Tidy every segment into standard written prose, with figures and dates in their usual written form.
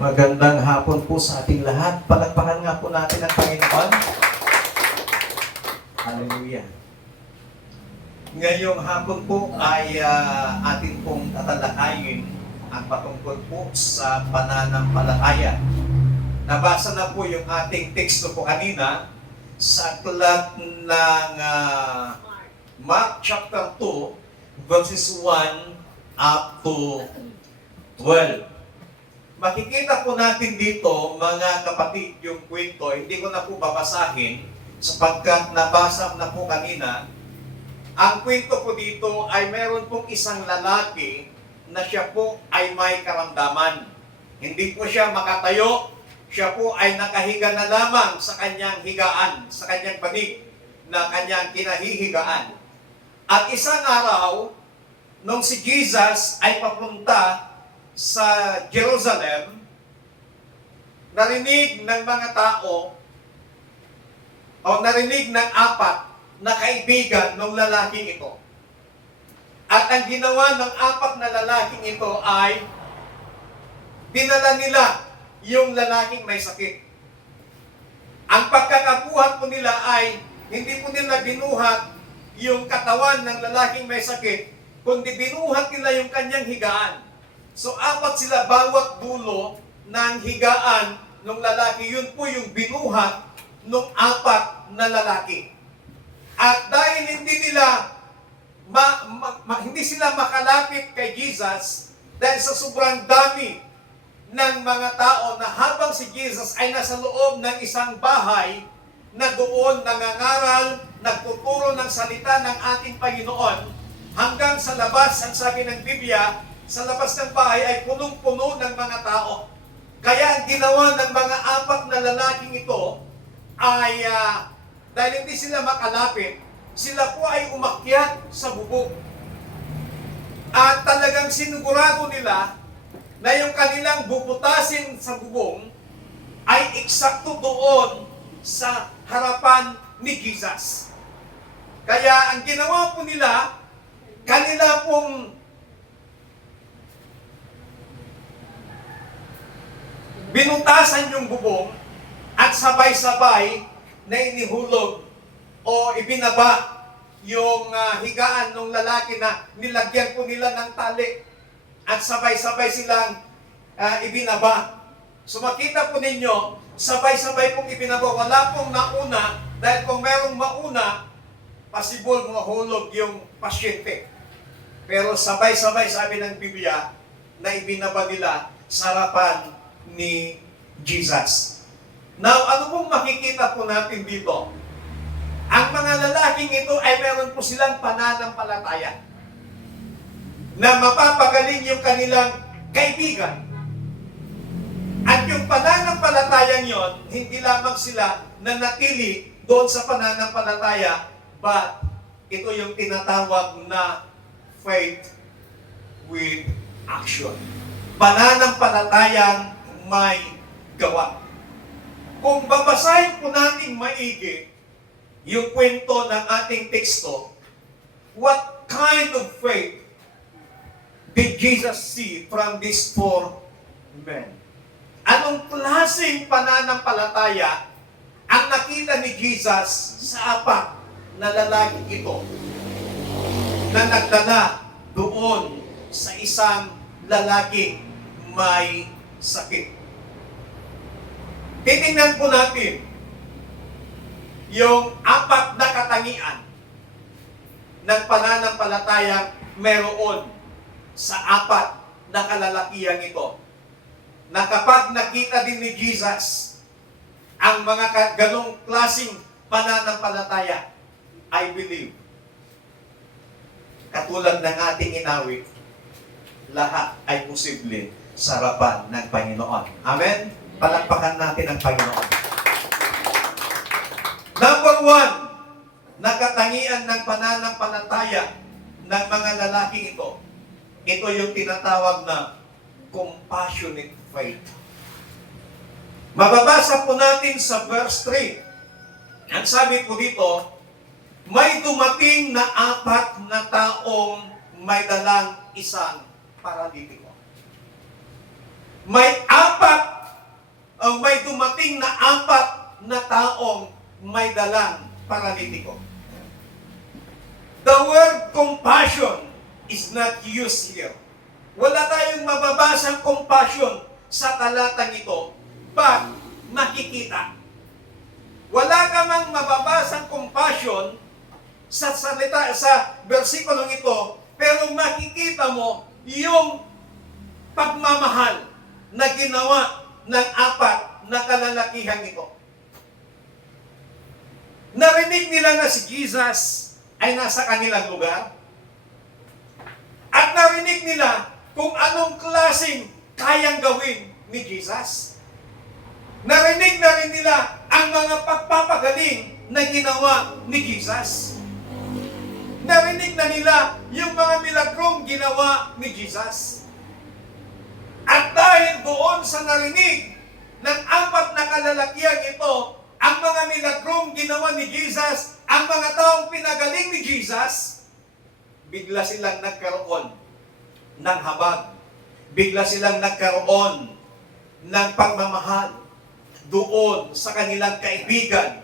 Magandang hapon po sa ating lahat. Palakpakan nga po natin ang Panginoon. Hallelujah. Ngayong hapon po ay atin pong tatalakayin ang patungkol po sa pananampalataya. Nabasa na po yung ating teksto po kanina sa aklat ng Mark chapter 2, verses 1 up to 12. Makikita po natin dito, mga kapatid, yung kwento. Hindi ko na po babasahin sapagkat nabasa na po kanina. Ang kwento po dito ay meron pong isang lalaki na siya po ay may karamdaman. Hindi po siya makatayo. Siya po ay nakahiga na lamang sa kanyang higaan, sa kanyang banig na kanyang kinahihigaan. At isang araw, nung si Jesus ay papunta sa Jerusalem, narinig ng mga tao o narinig ng apat na kaibigan ng lalaking ito. At ang ginawa ng apat na lalaking ito ay dinala nila yung lalaking may sakit. Ang pagkakabuhat po nila ay hindi po nila binuhat yung katawan ng lalaking may sakit, kundi binuhat nila yung kanyang higaan. So, apat sila bawat dulo ng higaan ng lalaki. Yun po yung binuhat ng apat na lalaki. At dahil hindi sila makalapit kay Jesus, dahil sa sobrang dami ng mga tao na habang si Jesus ay nasa loob ng isang bahay na doon nangangaral, nagtuturo ng salita ng ating Panginoon, hanggang sa labas, ang sabi ng Biblia, sa labas ng bahay ay punong-puno ng mga tao. Kaya ang ginawa ng mga apat na lalaking ito ay, dahil hindi sila makalapit, sila po ay umakyat sa bubong. At talagang sinigurado nila na yung kanilang bubutasin sa bubong ay eksakto doon sa harapan ni Jesus. Kaya ang ginawa po nila, kanila pong binutasan yung bubong at sabay-sabay na inihulog o ibinaba yung higaan ng lalaki na nilagyan po nila ng tali at sabay-sabay silang ibinaba. So makita po ninyo, sabay-sabay pong ibinaba. Wala pong nauna dahil kung merong mauna, possible mahulog yung pasyente. Pero sabay-sabay, sabi ng Biblia, na ibinaba nila sa harapan ni Jesus. Now, ano pong makikita po natin dito? Ang mga lalaking ito ay meron po silang pananampalataya na mapapagaling yung kanilang kaibigan. At yung pananampalatayang yon, hindi lamang sila nanatili doon sa pananampalataya, but ito yung tinatawag na faith with action. Pananampalatayang may gawa. Kung babasahin po natin maigi yung kwento ng ating teksto, what kind of faith did Jesus see from these four men? Anong klaseng pananampalataya ang nakita ni Jesus sa apat na lalaki ito na nagdala doon sa isang lalaking may sakit? Titingnan po natin yung apat na katangian ng pananampalatayang meron sa apat na kalalakihang ito. Na kapag nakita din ni Jesus ang mga ganong klaseng pananampalataya, I believe, katulad ng ating inawit, lahat ay posible sa harapan ng Panginoon. Amen? Palakpakan natin ang Panginoon. Number 1, nakatangian ng pananampalataya ng mga lalaking ito. Ito yung tinatawag na compassionate faith. Mababasa po natin sa verse 3. Ang sabi po dito, may dumating na apat na taong may dalang isang paralitiko. May apat may dumating na 4 na taong may dalang paralitiko. The word compassion is not used here. Wala tayong mababasang compassion sa talatang ito, but makikita. Wala ka mang mababasang compassion sa salita, sa versikulong ito, pero makikita mo yung pagmamahal na ginawa ng 4 na kalalakihang ito. Narinig nila na si Jesus ay nasa kanilang lugar. At narinig nila kung anong klaseng kayang gawin ni Jesus. Narinig na rin nila ang mga pagpapagaling na ginawa ni Jesus. Narinig na nila yung mga milagrong ginawa ni Jesus. At dahil doon sa narinig ng 4 na kalalakihan ito, ang mga milagrong ginawa ni Jesus, ang mga taong pinagaling ni Jesus, bigla silang nagkaroon ng habag. Bigla silang nagkaroon ng pagmamahal doon sa kanilang kaibigan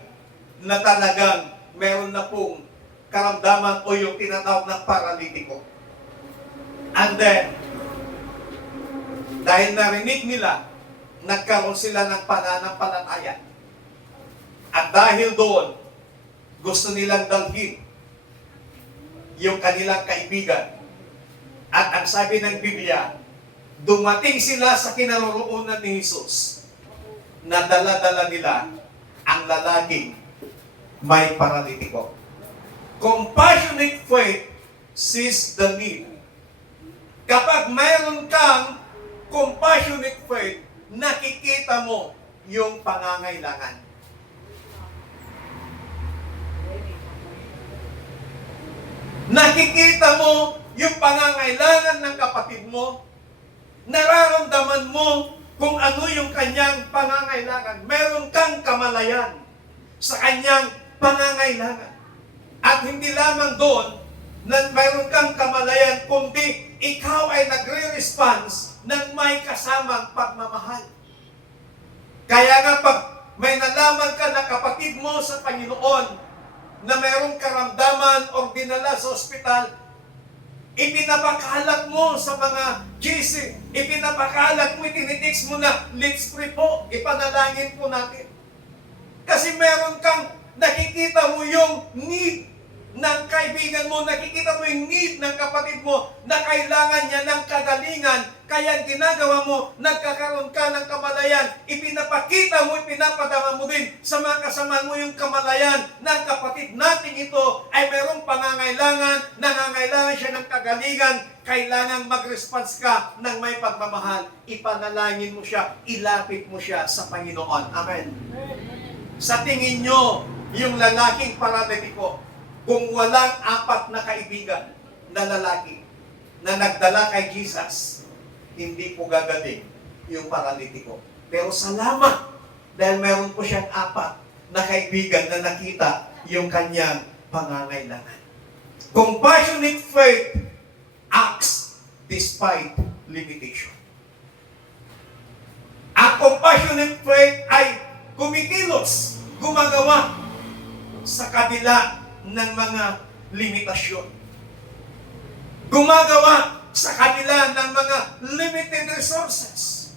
na talagang meron na pong karamdaman o yung tinatawag na paralitiko. And then, dahil narinig nila, nagkaroon sila ng pananampalataya. At dahil doon, gusto nilang dalhin yung kanilang kaibigan. At ang sabi ng Biblia, dumating sila sa kinaroroonan ni Jesus na dala-dala nila ang lalaking may paralitiko. Compassionate faith sees the need. Kapag mayroon kang compassionate faith, nakikita mo yung pangangailangan. Nakikita mo yung pangangailangan ng kapatid mo. Nararamdaman mo kung ano yung kanyang pangangailangan. Meron kang kamalayan sa kanyang pangangailangan. At hindi lamang doon na mayroon kang kamalayan, kundi ikaw ay nagre-response ng may kasamang pagmamahal. Kaya nga pag may nalaman ka na kapatid mo sa Panginoon na mayroong karamdaman o dinala sa ospital, ipinapakalat mo sa mga GC, ipinapakalat mo, itinitext mo na, let's pray po, ipanalangin po natin. Kasi meron kang, nakikita mo yung need ng kaibigan mo, nakikita mo yung need ng kapatid mo na kailangan niya ng kagalingan, kaya ginagawa mo, nagkakaroon ka ng kamalayan, ipinapakita mo, ipinapadama mo din sa mga kasama mo yung kamalayan ng kapatid natin ito ay mayroong pangangailangan, nangangailangan siya ng kagalingan, kailangan mag-response ka ng may pagmamahal, ipanalangin mo siya, ilapit mo siya sa Panginoon. Amen. Sa tingin nyo, yung lalaking paralitiko, kung walang 4 na kaibigan na lalaki na nagdala kay Jesus, hindi po gagaling yung paralitiko. Pero salamat dahil meron po siyang 4 na kaibigan na nakita yung kanyang pangangailangan. Compassionate faith acts despite limitation. Ang compassionate faith ay kumikilos, gumagawa sa kabila ng mga limitasyon. Gumagawa sa kabila ng mga limited resources.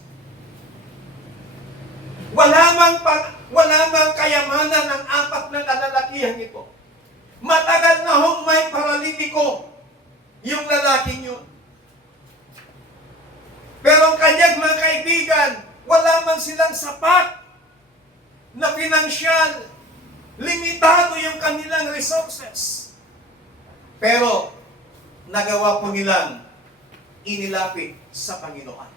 Wala mang kayamanan ng 4 na kalalakihan ito. Matagal na hong may paralitiko yung lalaking yun. Pero ang kanyang mga kaibigan, wala man silang sapat na pinansyal. Limitado yung kanilang resources. Pero, nagawa po nilang inilapit sa Panginoon.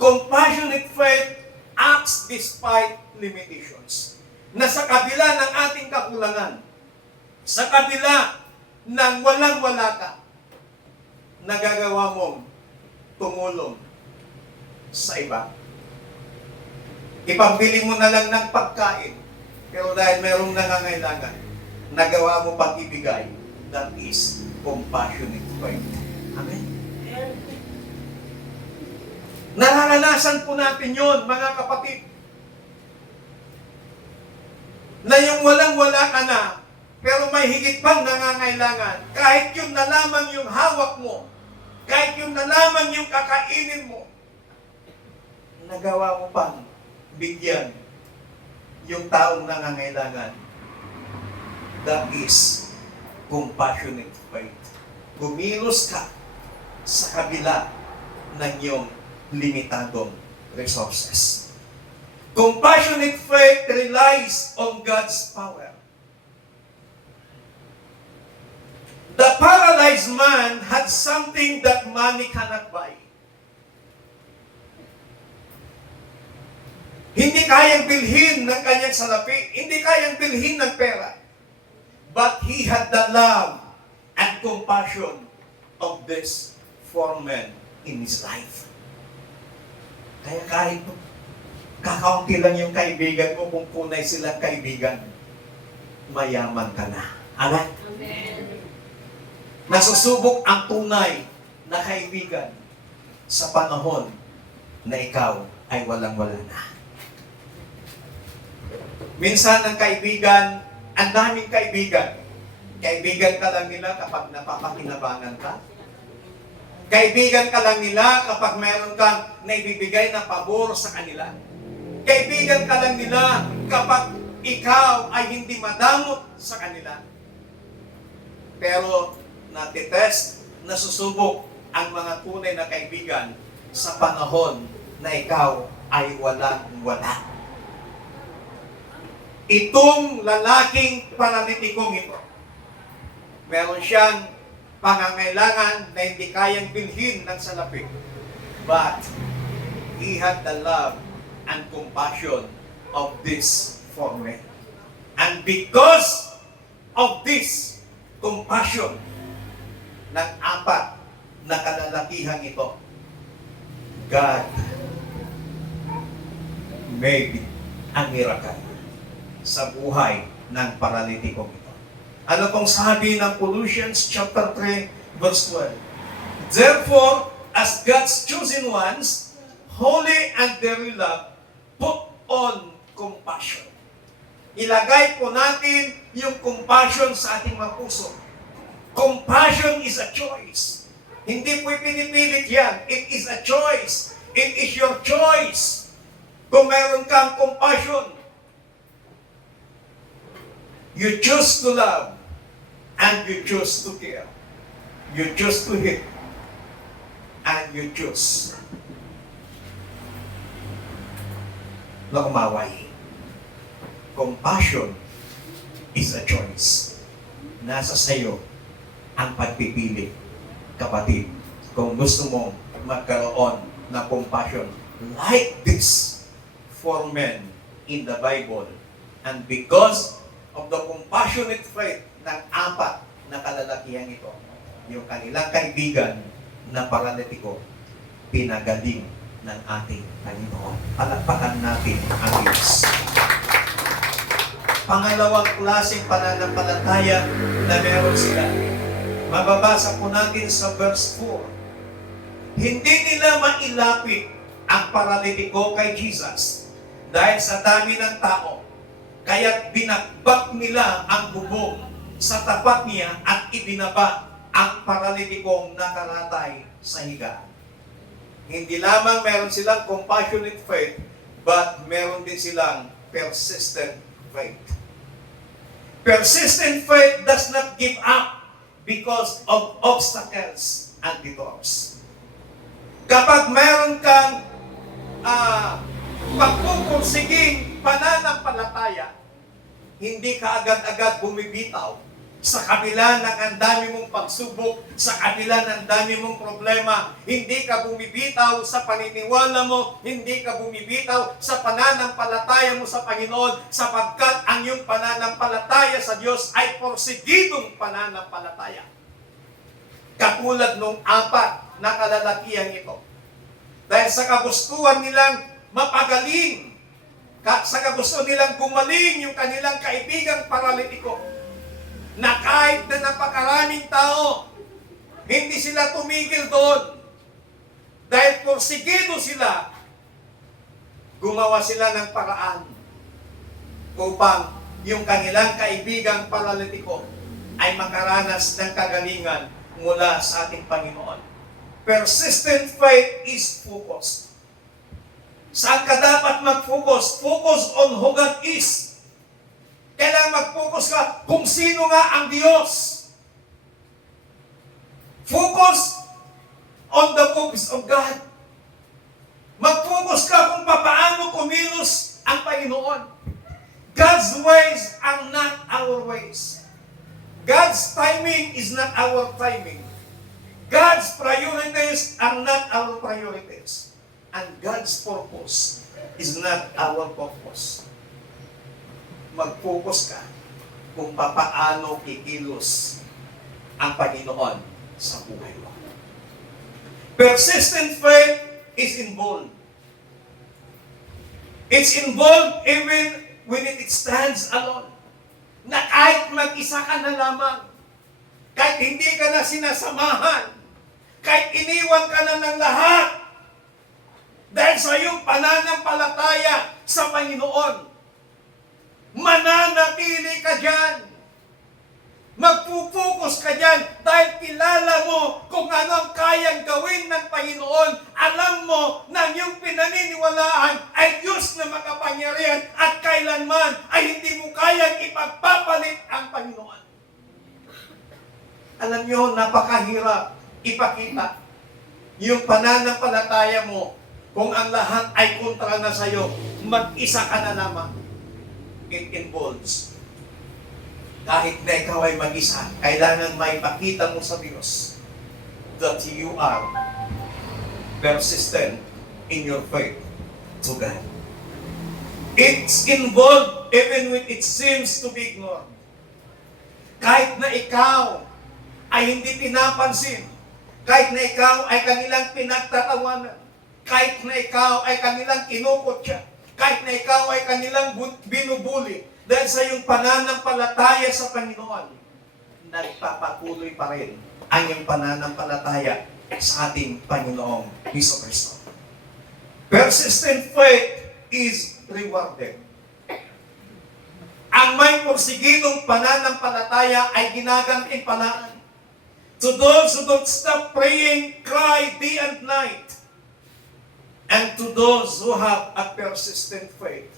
Compassionate faith acts despite limitations. Na sa kabila ng ating kakulangan, sa kabila ng walang-wala ka, nagagawa mong tumulong sa iba. Ipambili mo na lang ng pagkain, pero dahil mayroong nangangailangan, nagawa mo pang ibigay, that is compassionate faith. Amen. Naranasan po natin yon, mga kapatid. Na yung walang-wala ka na, pero may higit pang nangangailangan. Kahit yun na lamang yung hawak mo, kahit yun na lamang yung kakainin mo, nagawa mo pang bigyan yung taong nangangailangan. That is compassionate faith. Kumilos ka sa kabila ng iyong limitadong resources. Compassionate faith relies on God's power. The paralyzed man had something that money cannot buy. Hindi kayang bilhin ng kanyang salapi. Hindi kayang bilhin ng pera. But he had the love and compassion of this four men in his life. Kaya kahit kakaunti lang yung kaibigan mo, kung punay silang kaibigan, mayaman ka na. Amen? Amen. Nasusubok ang tunay na kaibigan sa panahon na ikaw ay walang-wala na. Minsan ang kaibigan, ang daming kaibigan. Kaibigan ka lang nila kapag napapakinabangan ka. Kaibigan ka lang nila kapag meron kang naibibigay na pabor sa kanila. Kaibigan ka lang nila kapag ikaw ay hindi madamot sa kanila. Pero natitest, nasusubok ang mga tunay na kaibigan sa panahon na ikaw ay walang-wala. Itong lalaking paralitikong ito, meron siyang pangangailangan na hindi kayang bilhin ng salapi. But he had the love and compassion of this four men. And because of this compassion ng apat na kalalakihan ito, God made a miracle sa buhay ng paralitikong ito. Ano pong sabi ng Colossians chapter 3, verse 12? Therefore, as God's chosen ones, holy and dearly loved, put on compassion. Ilagay po natin yung compassion sa ating mga puso. Compassion is a choice. Hindi po pinipilit yan. It is a choice. It is your choice. Kung meron kang compassion, you choose to love and you choose to care. You choose to hate and you choose na umaway. Compassion is a choice. Nasa sayo ang pagpipili, kapatid. Kung gusto mong magkaroon ng compassion like this for men in the Bible, and because of the compassionate faith ng apat na kalalakihan ito, yung kanilang kaibigan na paralitiko, pinagaling ng ating Panginoon. Palakpakan natin ang Diyos. Pangalawang klaseng pananampalataya na meron sila. Mababasa po natin sa verse 4. Hindi nila mailapit ang paralitiko kay Jesus dahil sa dami ng tao. Kaya't binakbak nila ang bubong sa tapat niya at ibinaba ang paralitikong nakaratay sa higaan. Hindi lamang meron silang compassionate faith, but meron din silang persistent faith. Persistent faith does not give up because of obstacles and detours. Kapag meron kang pagpupursiging pananampalataya, hindi ka agad-agad bumibitaw sa kabila ng ang dami mong pagsubok, sa kabila ng dami mong problema. Hindi ka bumibitaw sa paniniwala mo, hindi ka bumibitaw sa pananampalataya mo sa Panginoon, sapagkat ang iyong pananampalataya sa Diyos ay porsigidong pananampalataya. Katulad nung apat na kalalakihan ito. Dahil sa kagustuhan nilang mapagaling, sa kagusto nilang gumaling yung kanilang kaibigang paralitiko, na kahit na napakaraming tao, hindi sila tumigil doon. Dahil porsigido sila gumawa sila ng paraan upang yung kanilang kaibigang paralitiko ay makaranas ng kagalingan mula sa ating Panginoon. Persistent faith is focused. Saan ka dapat mag-focus? Focus on who God is. Kailangan mag-focus ka kung sino nga ang Diyos. Focus on the focus of God. Mag-focus ka kung paano kumilos ang Panginoon. God's ways are not our ways. God's timing is not our timing. God's priorities are not our priorities. And God's purpose is not our purpose. Mag-focus ka kung paano kikilos ang Panginoon sa buhay mo. Persistent faith is involved. It's involved even when it stands alone. Na kahit mag-isa ka na lamang, kahit hindi ka na sinasamahan, kahit iniwan ka na ng lahat, dahil sa iyong pananampalataya sa Panginoon, mananatili ka dyan. Magpupukus ka dyan dahil kilala mo kung ano ang kayang gawin ng Panginoon. Alam mo na yung pinaniniwalaan ay Diyos na makapangyarihan at kailanman ay hindi mo kayang ipagpapalit ang Panginoon. Alam nyo, napakahirap ipakita yung pananampalataya mo kung ang lahat ay kontra na sa'yo. Mag-isa ka na lamang. It involves kahit na ikaw ay mag-isa, kailangan maipakita mo sa Diyos that you are persistent in your faith to God. It's involved even when it seems to be ignored. Kahit na ikaw ay hindi pinapansin, kahit na ikaw ay kanilang pinagtatawanan, kahit na ikaw ay kanilang kinukutya, kahit na ikaw ay kanilang binubuli, dahil sa iyong pananampalataya sa Panginoon, nagpapatuloy pa rin ang iyong pananampalataya sa ating Panginoong Jesucristo. Persistent faith is rewarded. Ang may porsigidong pananampalataya ay ginagantimpalaan. To those who don't stop praying, cry day and night. And to those who have a persistent faith,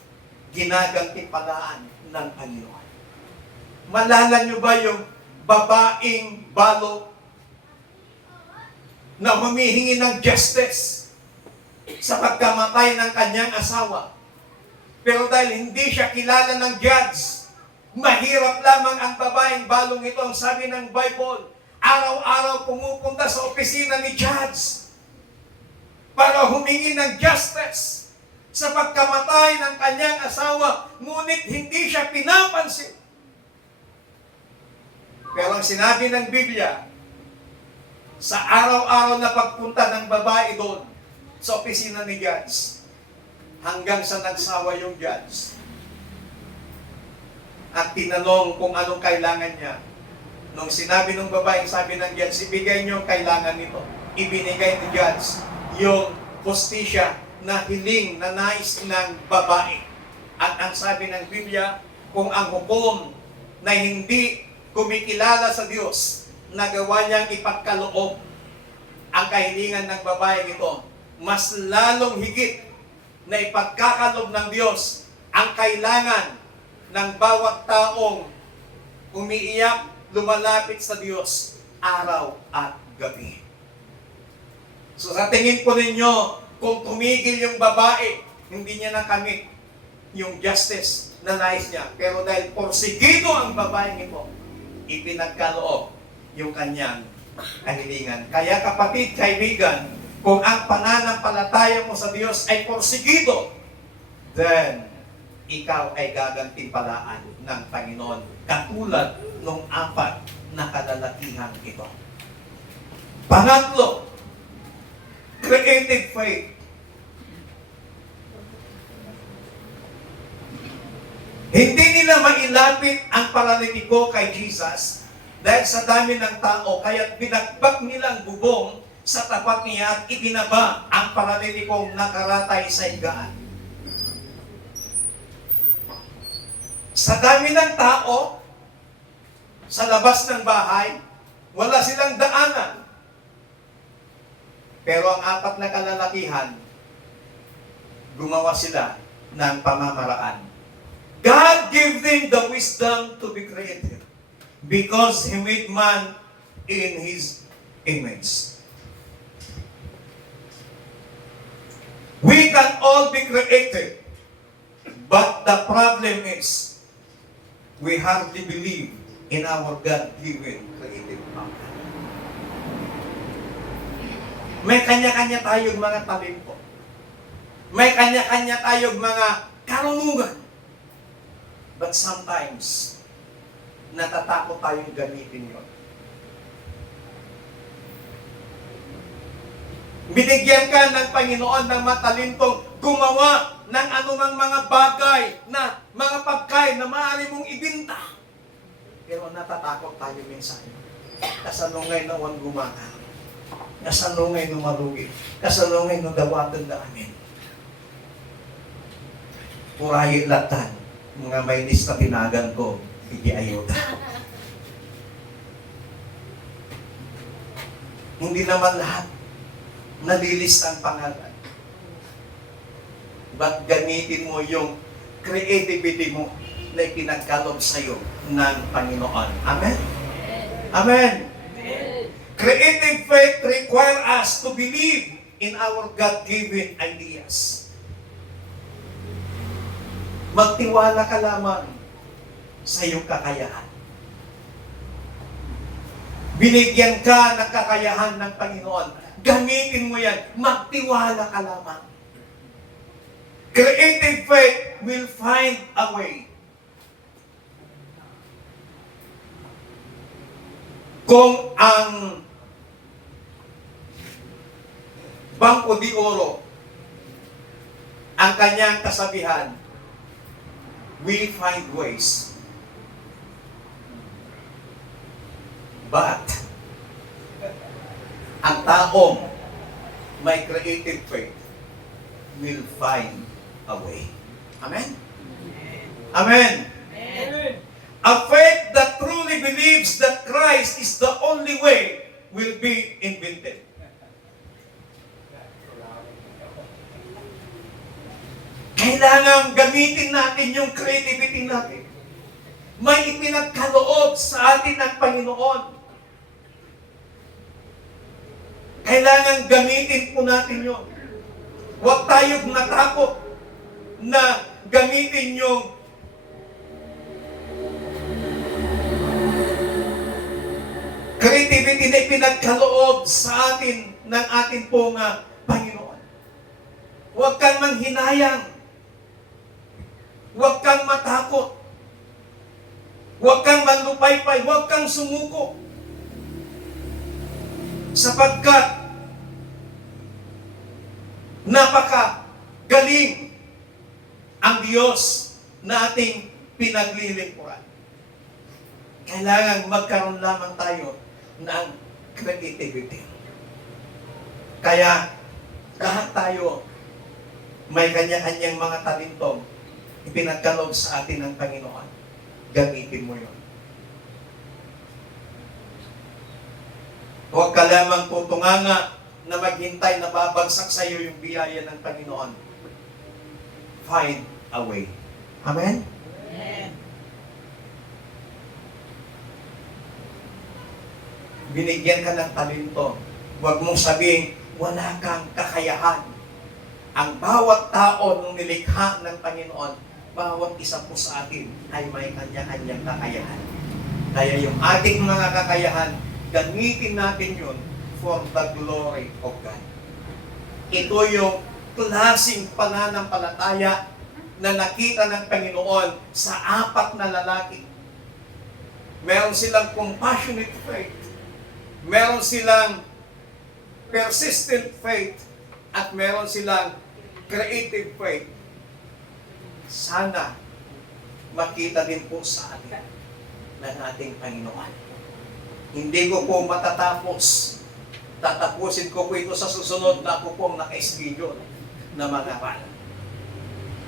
ginagantimpalaan ng Panginoon. Malala nyo ba yung babaeng balo na humihingi ng justice sa pagkamatay ng kanyang asawa? Pero dahil hindi siya kilala ng judge, mahirap lamang ang babaeng balong ito. Ang sabi ng Bible, araw-araw pumupunta sa opisina ni judge para humingi ng justice sa pagkamatay ng kanyang asawa, ngunit hindi siya pinapansin. Pero ang sinabi ng Biblia, sa araw-araw na pagpunta ng babae doon sa opisina ni judge, hanggang sa nagsawa yung judge, at tinanong kung anong kailangan niya. Nung sinabi ng babae, sabi ng judge, ibigay niyo ang kailangan nito. Ibinigay ni judge yung hustisya na hiling na nais ng babae. At ang sabi ng Biblia, kung ang hukom na hindi kumikilala sa Diyos, nagawa niyang ipagkaloob ang kahilingan ng babae ito, mas lalong higit na ipagkakaloob ng Diyos ang kailangan ng bawat taong umiiyak, lumalapit sa Diyos araw at gabi. So sa tingin po ninyo, kung tumigil yung babae, hindi niya nakamit yung justice na nais niya. Pero dahil porsigido ang babaeng ito, ipinagkaloob yung kanyang kahilingan. Kaya kapatid, kaibigan, kung ang pananampalataya mo sa Diyos ay porsigido, then ikaw ay gagantimpalaan ng Panginoon. Katulad ng 4 na kalalakihan ito. Pangatlo, creative faith. Hindi nila mailapit ang paralitiko kay Jesus dahil sa dami ng tao, kaya binagbak nilang bubong sa tapat niya at ibinaba ang paralitikong nakaratay sa higaan. Sa dami ng tao, sa labas ng bahay, wala silang daanan. Pero ang apat na kalalakihan, gumawa sila ng pamamaraan. God gave them the wisdom to be creative because He made man in His image. We can all be creative, but the problem is we hardly believe in our God-given creative power. May kanya-kanya tayong mga talento. May kanya-kanya tayong mga karunungan. But sometimes, natatakot tayong gamitin yun. Binigyan ka ng Panginoon ng matalintong gumawa ng anumang mga bagay na mga pagkain na maaari mong ibinta. Pero natatakot tayo minsan. Kasanungay na wan gumaka. Kasanungay na malugi. Kasanungay na dawatan na amin. Purayi latan. Mga may lista tinagan ko, hindi ayuda. Hindi naman lahat nalilista ang pangalan. But gamitin mo yung creativity mo na ipinagkalob sa'yo ng Panginoon. Amen? Amen? Creative faith require us to believe in our God-given ideas. Magtiwala ka lamang sa iyong kakayahan. Binigyan ka ng kakayahan ng Panginoon. Gamitin mo yan. Magtiwala ka lamang. Creative faith will find a way. Kung ang Bangko de Oro ang kanyang kasabihan, we find ways. But, ang taong may creative faith will find a way. Amen? Amen? Amen. A faith that truly believes that Christ is the only way will be invented. Kailangan gamitin natin yung creativity natin. May ipinagkaloob sa atin ng Panginoon. Kailangan gamitin po natin yun. Huwag tayong natakot na gamitin yung creativity na ipinagkaloob sa atin ng ating pong Panginoon. Huwag kang manghinayang. Huwag kang matakot. Huwag kang manlupaypay. Huwag kang sumuko. Sapagkat napaka-galing ang Diyos na ating pinaglilingkuran. Kailangan magkaroon lamang tayo ng creativity. Kaya lahat tayo may kanya-kanyang mga talento ipinagkaloob sa atin ng Panginoon. Gamitin mo yun. Huwag ka lamang tutunganga na maghintay na babagsak sa iyo yung biyaya ng Panginoon. Find a way. Amen? Amen. Binigyan ka ng talento. Huwag mong sabihin, wala kang kakayahan. Ang bawat tao nung nilikha ng Panginoon, bawat isa po sa atin ay may kanya-kanyang kakayahan. Kaya yung ating mga kakayahan, gamitin natin yun for the glory of God. Ito yung klaseng pananampalataya na nakita ng Panginoon sa apat na lalaki. Meron silang compassionate faith. Meron silang persistent faith. At meron silang creative faith. Sana makita din po sa atin ng ating Panginoon. Hindi ko po matatapos. Tatapusin ko po ito sa susunod na ako pong naka-schedule na mangaral.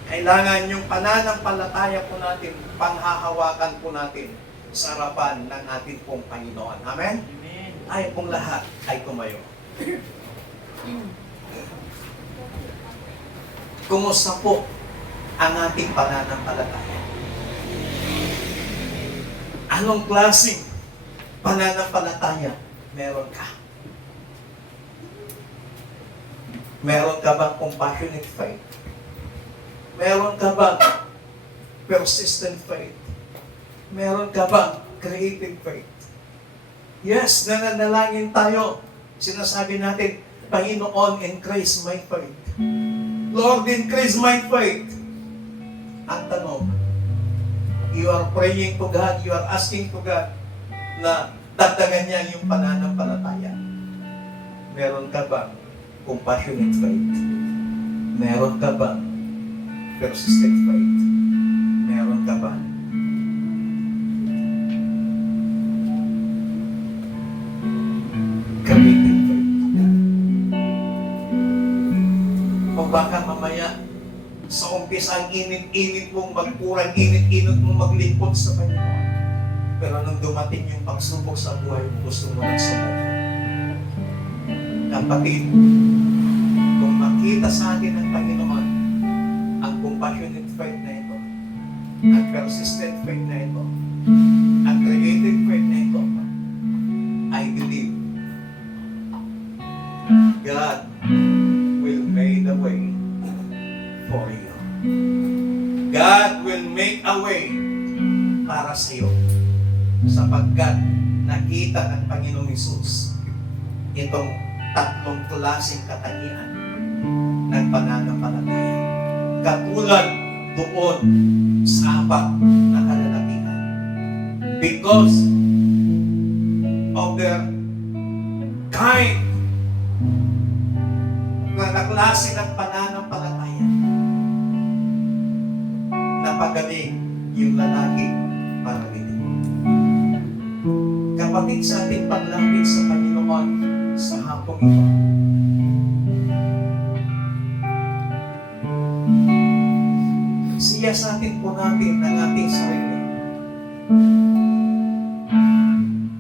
Kailangan yung pananampalataya po natin, panghahawakan po natin sa harapan ng ating pong Panginoon. Amen? Amen. Tayo pong lahat ay tumayo. Kumusta po ang ating pananampalataya? Anong klaseng pananampalataya meron ka? Meron ka bang compassionate faith? Meron ka bang persistent faith? Meron ka bang creative faith? Yes, nananalangin tayo. Sinasabi natin, Panginoon, increase my faith. Lord, increase my faith. Ang tanong, you are praying to God, you are asking to God na dagdagan niya yung pananampalataya. Meron ka bang compassionate faith? Meron ka bang persistent faith? Meron ka bang creative faith? O baka mamaya sa umpisa ang init-init mong magpurang, init-init mong maglingkod sa Panginoon. Pero nung dumating yung pagsubok sa buhay mo, gusto mo nang sumuko. Kapatid, kung makita sa atin ng Panginoon ang compassionate faith na ito, ang persistent faith na ito, ang creative faith na ito, I believe God will make a way for you. God will make a way para sa iyo sapagkat nakita ng Panginoong Hesus itong tatlong klaseng katangian ng pananampalataya. Katulad doon sa apat na kalalakihan. Because of their kind na klase ng pananampalataya, napagaling yung lalaki para dito. Kapatid, sa ating paglapit sa Panginoon sa hapong ito, siyasatin po natin ang ating sarili.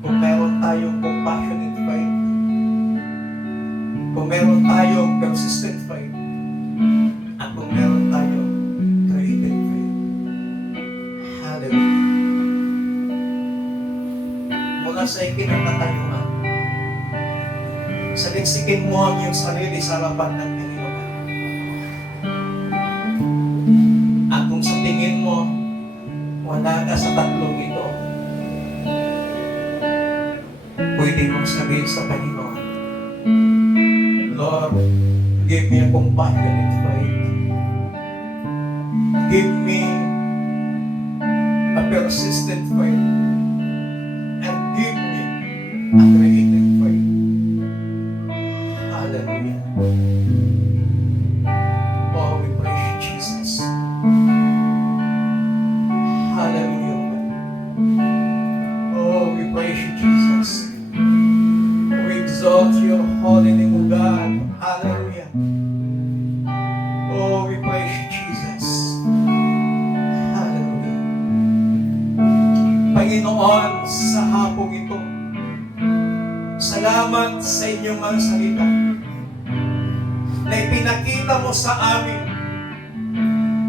Kung meron tayong compassionate faith, kung meron tayong persistent faith, at kung meron tayong creative faith. Hallelujah. Mula sa ikinakatayuan, saliksikin mo ang iyong sarili sa harapan ng Panginoon. At kung sa tingin mo, wala ka sa tatlong ito, pwede mong sabihin sa Panginoon, Lord, give me a compassionate faith. Give me a persistent faith. And give me a creative faith. Hallelujah. Oh, we praise you, Jesus. Hallelujah. Oh, we praise you, Jesus. We exalt your holy name, O God. Hallelujah. Oh, we praise you, Jesus. Hallelujah. Panginoon, sa hapong ito, salamat sa inyong mga salita na ipinakita mo sa amin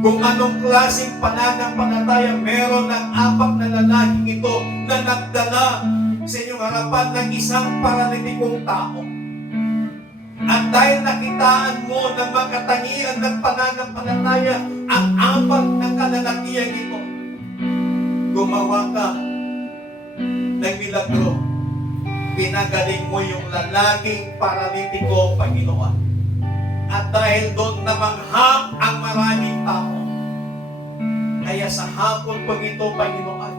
kung anong klaseng pananampalataya meron ng apat na lalaking ito na nagdala sa inyong harapan ng isang paralitikong tao. At dahil nakitaan mo na makatangian ng pananampalataya ang apat na kalalakihan ito, gumawa ka ng milagro. Pinagaling mo yung lalaking paralitiko, Panginoon. At dahil doon namanghang ang maraming tao, kaya sa hapon pag ito, Panginoon,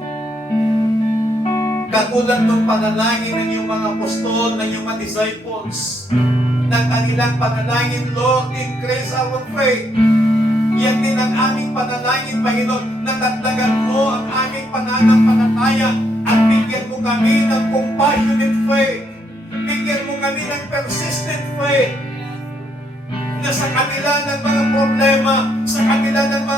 katulad ng panalangin ng iyong mga apostol, ng iyong mga disciples, ng kanilang panalangin, Lord, increase our faith. Yan din ang aming panalangin, Panginoon, na dagdagan mo ang aming pananampalataya at bigyan mo kami ng compassionate faith. Bigyan mo kami ng persistent faith na sa kanila ng mga problema, sa kanila ng mga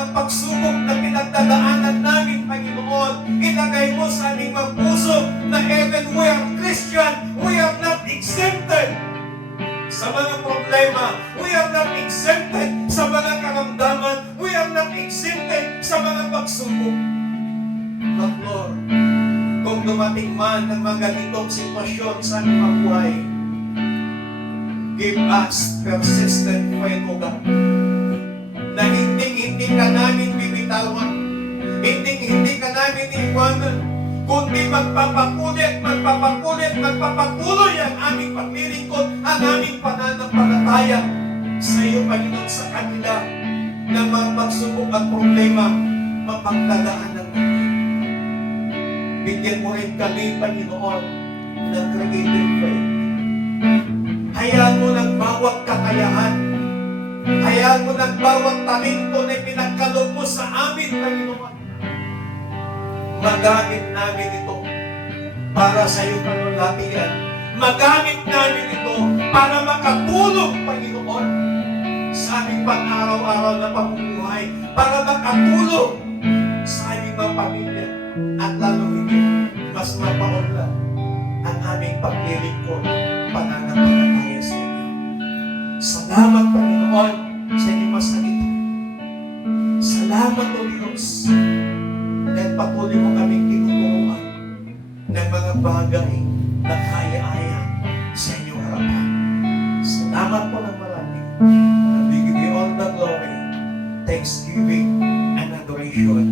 dumating man ng mga ganitong sitwasyon sa aming mga buhay, give us persistent faith, O God, na hindi ka namin bibitawan, hindi ka namin iwanan, kundi magpapatuloy ang aming paglilingkod, ang aming pananampalataya sa iyo, Panginoon, sa kanila na mga pagsubok at problema, mapagdadaanan namin. Bigyan mo rin kami, Panginoon, ng creative faith. Hayaan mo ng bawat kakayahan, hayaan mo ng bawat talento na pinagkaloob mo sa amin, Panginoon. Magamit namin ito para sa iyo, kalulatian. Magamit namin ito para makatulong, Panginoon, sa aming pang-araw-araw na pamumuhay, para makatulong sa aming mga pamilya, at lalong hindi mas mapaunlad ang aming paglilingkod, pananampalataya sa inyo. Salamat, Panginoon, sa inyong masalita. Salamat, O Diyos, dahil patuloy mo kaming tinuturuan ng mga bagay na kaya-aya sa inyong harapan. Salamat po ng marami. And we give you all the glory, thanksgiving, and adoration.